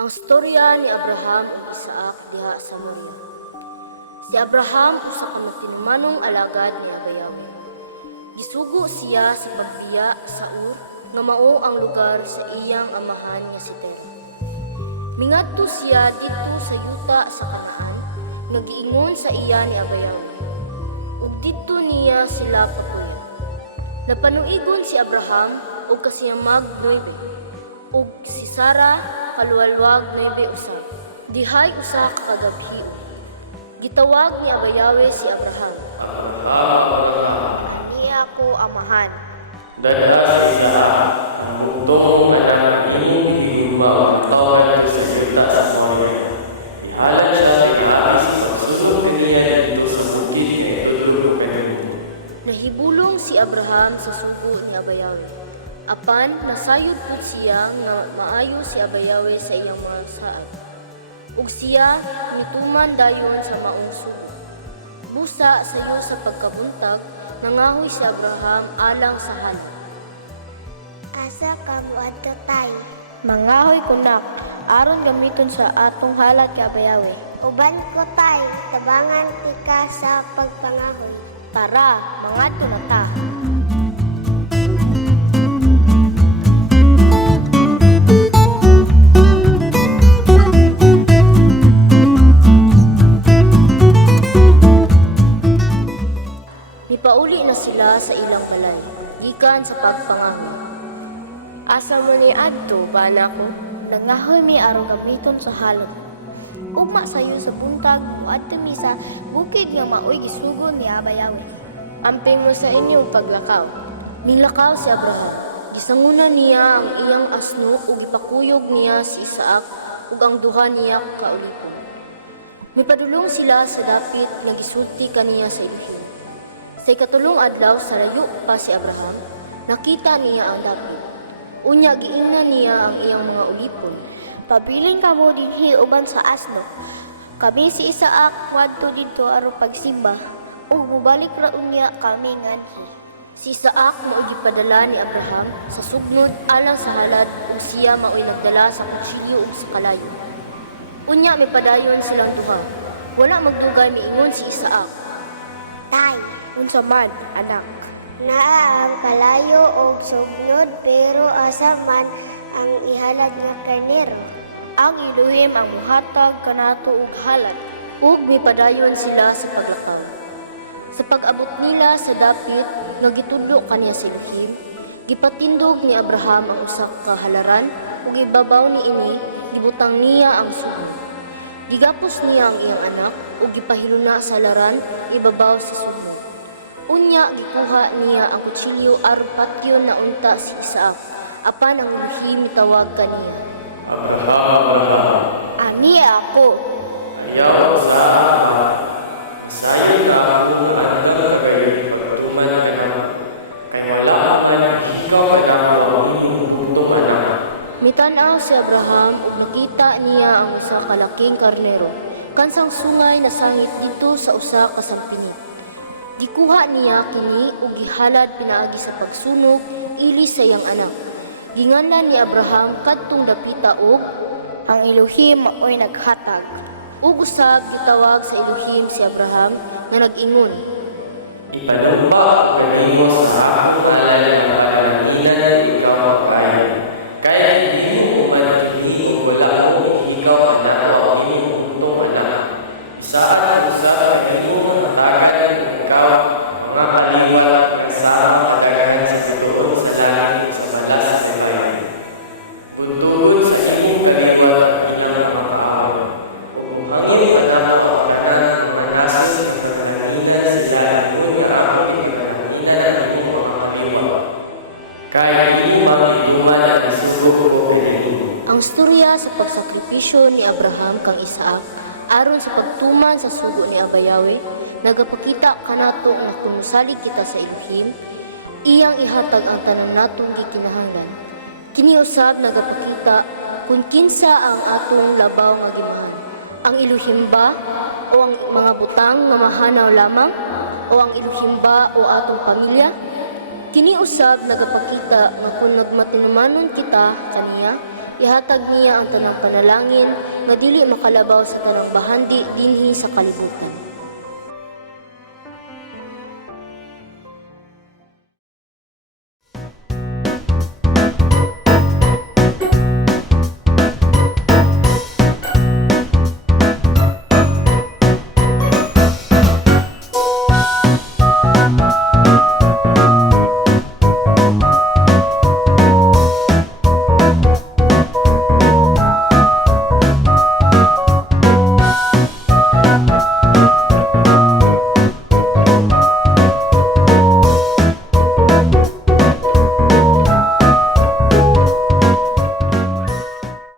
Ang storya ni Abraham ug Isaac diha sa Moriah. Si Abraham usa ka matinumanong alagad ni Abayawe. Gisugo siya sa pagbiya sa Ur nga mao ang lugar sa iyang amahan nga si Terah. Mingadto siya dito sa yuta sa Kanaan nga giingon sa iya ni Abayawe. Ug didto niya sila papuyan. Napanuigon si Abraham ug kasiyamag 9 ug si Sarah kaluwalwag 9 usab. Dihay usa ka kagabi. Gitawag ni Abayawe si Abraham. Niya ko amahan. Dahil siya ang utong na himawagtoran sa salita sa Moriah. Ihala siya ihas sa susunod niya dito sa bukid na itulog kayo. Nahibulong si Abraham sa sugo ni Abayawe. Apan nasayod pud siya nga maayo si Abayawe sa iyang mga saad. Ug siya nituman dayon sa maong sugo. Busa sayo sa pagkabuntag, nangahoy si Abraham alang sa halak. Asa ka muad ka tay. Mangahoy kunak, aron gamiton sa atong halad kay Abayawe. Uban ko tay, tabangan tika sa pagpangahoy. Tara, mangadto na ta. Mipauli na sila sa ilang balay, gikan sa pagpangahoy. Asa mo ni adto, bana ko? Nangahoy mi aron gamiton sa halad. Ugma sayo sa buntag o adto mi sa bukid nga maoy gisugo ni Abayawe. Amping mo sa inyo paglakaw. Nilakaw si Abraham. Gisanguna niya ang iyang asno ug ipakuyog niya si Isaac ug ang duha niya kaulipan. Mipadulong sila sa dapit nga gisulti kaniya sa Elohim. Sa ikatulong adlaw sa layo pa si Abraham, nakita niya ang dapit. Unya giingnan niya ang iyang mga ulipon. Pabiling kamo dinhi uban sa asno. Kami si Isaac wadto didto aron pagsimba. Ug mubalik ra unya kami nganhi. Si Isaac mao gipadala ni Abraham sa sugnod alang sa halad ug siya mao'y nagdala sa kutsilyo ug sa kalayo. Unya mipadayon silang duha. Wala magdugay miingon si Isaac. Tay, Unsa man, anak? naa ang kalayo o sugnod pero asa man ang ihalad nga karnero. Ang Elohim ang muhatag kanato og halad. Ug mipadayon sila sa paglakaw. Sa pag-abot nila sa dapit nga gitudlo kaniya sa Elohim, gipatindog ni Abraham ang usa ka halaran ug ibabaw niini gibutang niya ang sugo. Gigapos niya ang iyang anak ug gipahiluna sa halaran ibabaw sa sugo. Unya gikuha niya ang kutsilyo aron patyon na unta si Isaac. Apan ang Elohim mitawag kaniya. Ani ako. Ayaw sa apat, sayo ka kung ano kayo pagkatuman ka kaya wala na ikaw kaya ang iyong buto anak. Mitanaw si Abraham ug nakita niya ang usa ka laking karnero kansang sungay na sangit dito sa usa ka sampinit. Gikuha niya kini ug gihalad pinaagi sa pagsunog ili sa iyang anak. Ginganlan ni Abraham kadtong dapita og Ang Elohim maoy naghatag. ug usab gitawag sa Elohim si Abraham nga nag-ingon. Ipanumpa kanimo sa akong alay nga kalanginan ikaw kayo. Kaya hindi mo umanakini o wala mo ikaw na ang iyong buto anak. Sa kanimo natagan ikaw mga kaliwat kasama kagagan sa doon sa langit sa malas sa langit. Kutulod sa iyong kaliwat ang inyong mga kaawat. Kung hangin matanaw ang kanan mga nasod ng kalanginan sa langit, kaya hindi magduman ang sugo o pinahimo. Ang storya sa pagsakripisyo ni Abraham kang Isaac aron sa pagtuman sa sugo ni Abayawe nagapakita kanato nga kung mosalig kita sa Elohim, iyang ihatag ang tanang natong gikinahanglan. Kini usab nagapakita kung kinsa ang atong labaw nga gimahan. Ang Elohim ba o ang mga butang nga mahanaw lamang o ang Elohim ba o atong pamilya? Kini usab nagapakita nga kung nagmatinumanon kita kaniya, ihatag niya ang tanang panalangin nga dili makalabaw sa tanang bahandi dinhi sa kalibutan.